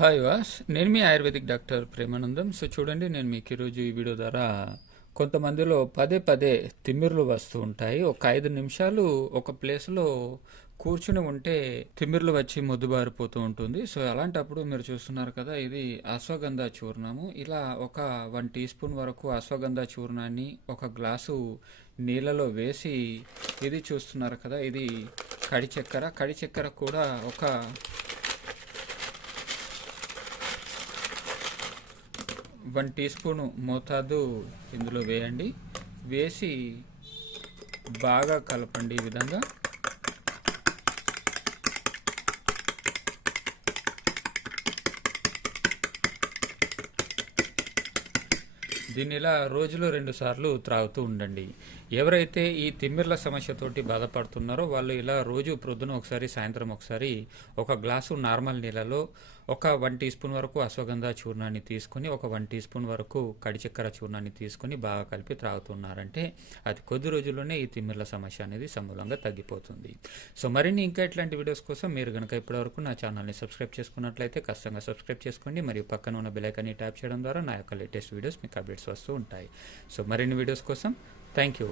Hi వాస్ నేను మీ ఆయుర్వేదిక్ డాక్టర్ ప్రేమానందం. సో చూడండి నేను మీకు ఈరోజు ఈ వీడియో ద్వారా కొంతమందిలో పదే పదే తిమ్మిర్లు వస్తూ ఉంటాయి. ఒక ఐదు నిమిషాలు ఒక ప్లేస్లో కూర్చుని ఉంటే తిమ్మిర్లు వచ్చి మొద్దుబారిపోతూ ఉంటుంది. సో అలాంటప్పుడు మీరు చూస్తున్నారు కదా ఇది అశ్వగంధ చూర్ణము. ఇలా ఒక వన్ టీ స్పూన్ వరకు అశ్వగంధ చూర్ణాన్ని ఒక గ్లాసు నీళ్ళలో వేసి ఇది చూస్తున్నారు కదా ఇది కడి చక్కెర కడి చక్కెర కూడా ఒక వన్ టీ స్పూన్ మోతాదు ఇందులో వేయండి. వేసి బాగా కలపండి ఈ విధంగా. దీన్ని ఇలా రోజులో రెండు సార్లు త్రాగుతూ ఉండండి. ఎవరైతే ఈ తిమ్మిర్ల సమస్యతోటి బాధపడుతున్నారో వాళ్ళు ఇలా రోజు ప్రొద్దున ఒకసారి సాయంత్రం ఒకసారి ఒక గ్లాసు నార్మల్ నీళ్ళలో ఒక వన్ టీ స్పూన్ వరకు అశ్వగంధ చూర్ణాన్ని తీసుకొని ఒక వన్ టీ స్పూన్ వరకు కడిచక్కెర చూర్ణాన్ని తీసుకొని బాగా కలిపి త్రాగుతున్నారంటే అది కొద్ది రోజుల్లోనే ఈ తిమ్మిర్ల సమస్య అనేది సమూలంగా తగ్గిపోతుంది. సో మరిన్ని ఇంకా ఇట్లాంటి వీడియోస్ కోసం మీరు కనుక ఇప్పటివరకు నా ఛానల్ని సబ్స్క్రైబ్ చేసుకున్నట్లయితే ఖచ్చితంగా సబ్స్క్రైబ్ చేసుకోండి. మరియు పక్కన ఉన్న బెలైకాన్ని ట్యాప్ చేయడం ద్వారా నా యొక్క లేటెస్ట్ వీడియోస్ మీకు అప్డేట్స్ వస్తూ ఉంటాయి. సో మరిన్ని వీడియోస్ కోసం థ్యాంక్ యూ